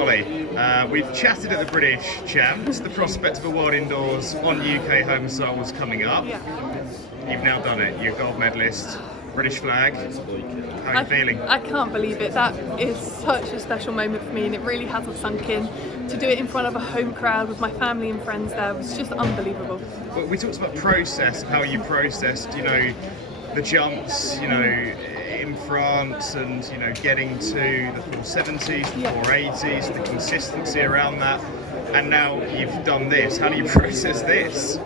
Molly. We chatted at the British Champs. The prospect of a World Indoors on UK home soil was coming up. Yeah. You've now done it. You're a gold medalist. British flag. How are you feeling? I can't believe it. That is such a special moment for me, and it really hasn't sunk in. To do it in front of a home crowd with my family and friends there was just unbelievable. Well, we talked about process, how you processed, the jumps, in France, and getting to the 470s, the 480s, the consistency around that, and now you've done this. How do you process this?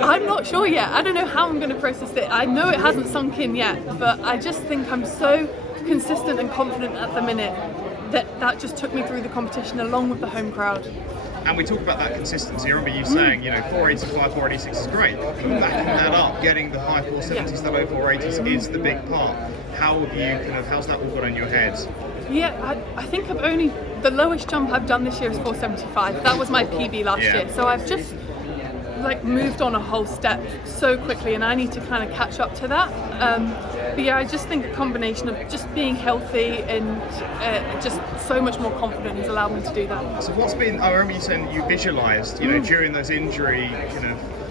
I'm not sure yet. I don't know how I'm going to process it. I know it hasn't sunk in yet, but I just think I'm so consistent and confident at the minute that just took me through the competition along with the home crowd. And we talk about that consistency. I remember you saying, 485, 486 is great. Backing that up, getting the high 470s, the low 480s is the big part. How have you how's that all got on your head? Yeah, I think the lowest jump I've done this year is 475. That was my PB last year. So I've just moved on a whole step so quickly, and I need to kind of catch up to that. But yeah, I just think a combination of just being healthy and just so much more confident has allowed me to do that. So I remember you saying you visualised, during those injury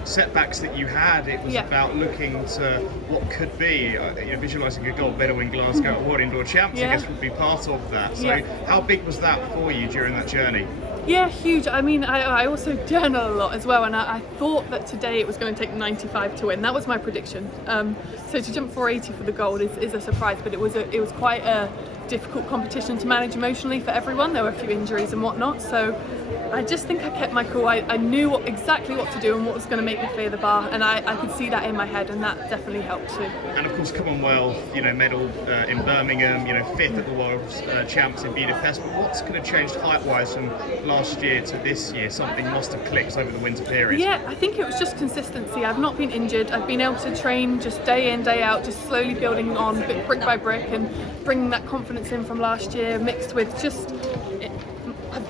setbacks that you had, it was about looking to what could be, visualising a gold medal in Glasgow at World Indoor Champs, I guess would be part of that. So how big was that for you during that journey? Yeah, huge. I mean, I also journal a lot as well, and I thought that today it was going to take 95 to win. That was my prediction. So to jump 480 for the gold is a surprise, but it was quite a difficult competition to manage emotionally for everyone. There were a few injuries and whatnot, so I just think I kept my cool. I knew exactly what to do and what was going to make me clear the bar, and I could see that in my head, and that definitely helped too. And of course, Commonwealth, medal in Birmingham, 5th at the World Champs in Budapest. But what's going to change height-wise from last year to this year? Something must have clicked over the winter period. Yeah, I think it was just consistency. I've not been injured. I've been able to train just day in, day out, just slowly building on brick by brick and bringing that confidence in from last year, mixed with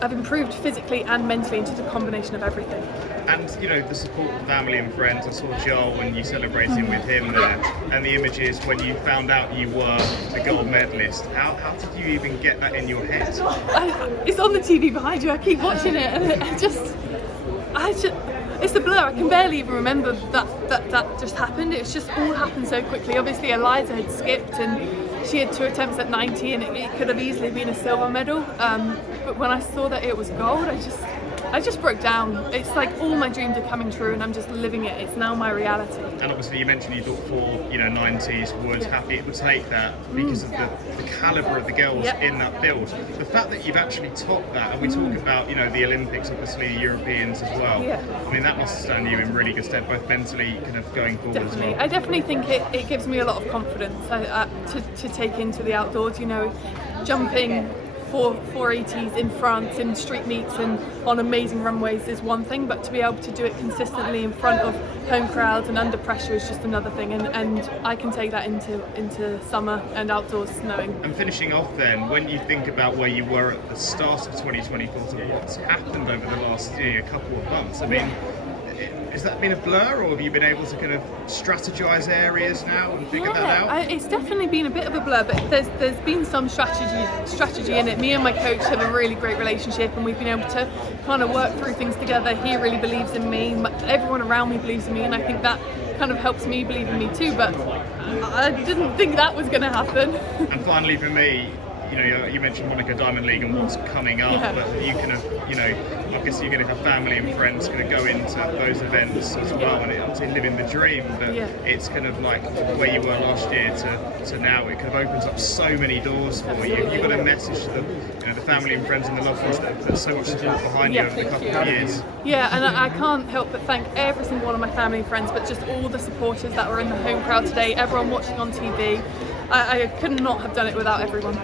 I've improved physically and mentally into the combination of everything. And the support of family and friends. I saw Joel when you celebrating with him there, and the images when you found out you were the gold medalist. How did you even get that in your head? It's on the TV behind you. I keep watching it, and it's a blur. I can barely even remember that just happened. It's just all happened so quickly. Obviously, Eliza had skipped, and she had 2 attempts at 90, and it could have easily been a silver medal. But when I saw that it was gold, I just broke down. It's like all my dreams are coming true, and I'm just living it. It's now my reality. And obviously, you mentioned you thought 90s would happy it would take that because of the calibre of the girls in that field. The fact that you've actually topped that, and we talk about the Olympics, obviously Europeans as well. Yeah. I mean, that must stand you in really good stead, both mentally going forward. Definitely. As well. I definitely think it gives me a lot of confidence to take into the outdoors. Jumping 480s in France in street meets and on amazing runways is one thing, but to be able to do it consistently in front of home crowds and under pressure is just another thing, and I can take that into summer and outdoors snowing. And finishing off then, when you think about where you were at the start of 2024 to what's happened over the last couple of months, I mean, has that been a blur, or have you been able to kind of strategise areas now and figure that out? It's definitely been a bit of a blur, but there's been some strategy in it. Me and my coach have a really great relationship, and we've been able to kind of work through things together. He really believes in me, everyone around me believes in me, and I think that kind of helps me believe in me too, but I didn't think that was going to happen. And finally for me, you mentioned Monaco Diamond League and what's coming up, but you kind of, I guess you're going to have family and friends going to go into those events as well, and it's living the dream, but it's kind of like where you were last year to now. It kind of opens up so many doors for you. You've got a message to the family and friends and the loved ones that have put so much support behind you over the couple of years. Yeah, and I can't help but thank every single one of my family and friends, but just all the supporters that were in the home crowd today, everyone watching on TV. I could not have done it without everyone.